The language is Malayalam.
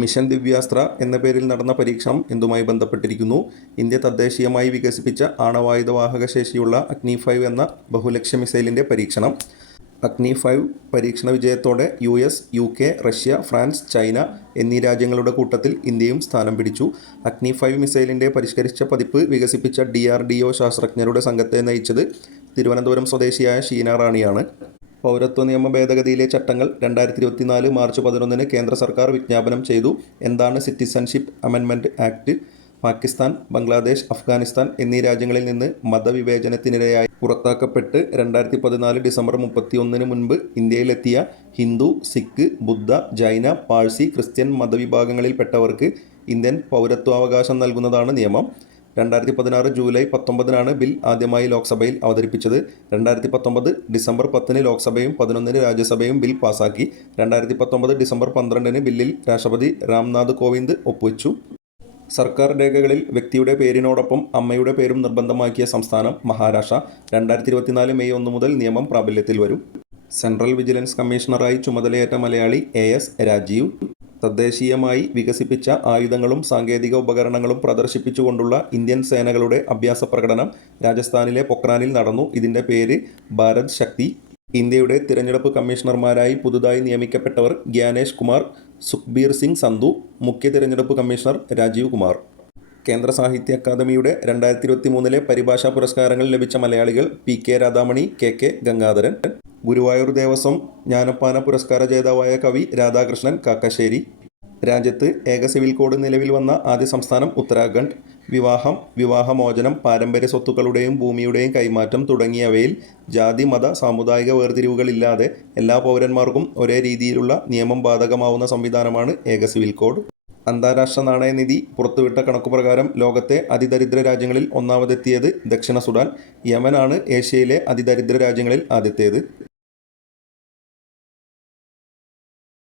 മിഷൻ ദിവ്യാസ്ത്ര എന്ന പേരിൽ നടന്ന പരീക്ഷണം എന്തുമായി ബന്ധപ്പെട്ടിരിക്കുന്നു? ഇന്ത്യ തദ്ദേശീയമായി വികസിപ്പിച്ച ആണവായുധവാഹക ശേഷിയുള്ള അഗ്നി ഫൈവ് എന്ന ബഹുലക്ഷ്യ മിസൈലിന്റെ പരീക്ഷണം. അഗ്നി ഫൈവ് പരീക്ഷണ വിജയത്തോടെ U S U K Russia France China എന്നീ രാജ്യങ്ങളുടെ കൂട്ടത്തിൽ ഇന്ത്യയും സ്ഥാനം പിടിച്ചു. അഗ്നി ഫൈവ് മിസൈലിന്റെ പരിഷ്കരിച്ച പതിപ്പ് വികസിപ്പിച്ച ഡി ആർ ഡി ഒ ശാസ്ത്രജ്ഞരുടെ സംഘത്തെ നയിച്ചത് തിരുവനന്തപുരം സ്വദേശിയായ ഷീന റാണിയാണ്. പൗരത്വ നിയമ ഭേദഗതിയിലെ ചട്ടങ്ങൾ രണ്ടായിരത്തി ഇരുപത്തിനാല് മാർച്ച് പതിനൊന്നിന് കേന്ദ്ര സർക്കാർ വിജ്ഞാപനം ചെയ്തു. എന്താണ് സിറ്റിസൺഷിപ്പ് അമെൻമെന്റ് ആക്ട്? പാകിസ്ഥാൻ ബംഗ്ലാദേശ് അഫ്ഗാനിസ്ഥാൻ എന്നീ രാജ്യങ്ങളിൽ നിന്ന് മതവിവേചനത്തിനിരയായി പുറത്താക്കപ്പെട്ട് രണ്ടായിരത്തി പതിനാല് ഡിസംബർ മുപ്പത്തിയൊന്നിന് മുൻപ് ഇന്ത്യയിലെത്തിയ ഹിന്ദു സിഖ് ബുദ്ധ ജൈന പാഴ്സി ക്രിസ്ത്യൻ മതവിഭാഗങ്ങളിൽപ്പെട്ടവർക്ക് ഇന്ത്യൻ പൗരത്വാവകാശം നൽകുന്നതാണ് നിയമം. രണ്ടായിരത്തി പതിനാറ് ജൂലൈ പത്തൊമ്പതിനാണ് ബിൽ ആദ്യമായി ലോക്സഭയിൽ അവതരിപ്പിച്ചത്. രണ്ടായിരത്തി പത്തൊമ്പത് ഡിസംബർ പത്തിന് ലോക്സഭയും പതിനൊന്നിന് രാജ്യസഭയും ബിൽ പാസാക്കി. രണ്ടായിരത്തി പത്തൊമ്പത് ഡിസംബർ പന്ത്രണ്ടിന് ബില്ലിൽ രാഷ്ട്രപതി രാംനാഥ് കോവിന്ദ് ഒപ്പുവെച്ചു. സർക്കാർ രേഖകളിൽ വ്യക്തിയുടെ പേരിനോടൊപ്പം അമ്മയുടെ പേരും നിർബന്ധമാക്കിയ സംസ്ഥാനം മഹാരാഷ്ട്ര. രണ്ടായിരത്തി ഇരുപത്തിനാല് മെയ് ഒന്ന് മുതൽ നിയമം പ്രാബല്യത്തിൽ വരും. സെൻട്രൽ വിജിലൻസ് കമ്മീഷണറായി ചുമതലയേറ്റ മലയാളി എ എസ് രാജീവ്. തദ്ദേശീയമായി വികസിപ്പിച്ച ആയുധങ്ങളും സാങ്കേതിക ഉപകരണങ്ങളും പ്രദർശിപ്പിച്ചുകൊണ്ടുള്ള ഇന്ത്യൻ സേനകളുടെ അഭ്യാസ പ്രകടനം രാജസ്ഥാനിലെ പൊക്രാനിൽ നടന്നു. ഇതിന്റെ പേര് ഭാരത് ശക്തി. ഇന്ത്യയുടെ തിരഞ്ഞെടുപ്പ് കമ്മീഷണർമാരായി പുതുതായി നിയമിക്കപ്പെട്ടവർ ഗ്യാനേഷ് കുമാർ സുഖ്ബീർ സിംഗ് സന്ധു മുഖ്യ തിരഞ്ഞെടുപ്പ് കമ്മീഷണർ രാജീവ് കുമാർ. കേന്ദ്ര സാഹിത്യ അക്കാദമിയുടെ രണ്ടായിരത്തി ഇരുപത്തി മൂന്നിലെ പരിഭാഷാ പുരസ്കാരങ്ങൾ ലഭിച്ച മലയാളികൾ P K Radhamani K K Gangadharan. Guruvayur Devaswom Jnanappana പുരസ്കാര ജേതാവായ കവി രാധാകൃഷ്ണൻ കാക്കശ്ശേരി. രാജ്യത്ത് ഏക സിവിൽ കോഡ് നിലവിൽ വന്ന ആദ്യ സംസ്ഥാനം ഉത്തരാഖണ്ഡ്. വിവാഹം വിവാഹമോചനം പാരമ്പര്യ സ്വത്തുക്കളുടെയും ഭൂമിയുടെയും കൈമാറ്റം തുടങ്ങിയവയിൽ ജാതി മത സാമുദായിക വേർതിരിവുകളില്ലാതെ എല്ലാ പൗരന്മാർക്കും ഒരേ രീതിയിലുള്ള നിയമം ബാധകമാവുന്ന സംവിധാനമാണ് ഏക സിവിൽ കോഡ്. അന്താരാഷ്ട്ര നാണയനിധി പുറത്തുവിട്ട കണക്കുപ്രകാരം ലോകത്തെ അതിദരിദ്ര രാജ്യങ്ങളിൽ ഒന്നാമതെത്തിയത് ദക്ഷിണ സുഡാൻ. യമനാണ് ഏഷ്യയിലെ അതിദരിദ്ര രാജ്യങ്ങളിൽ ആദ്യത്തേത്.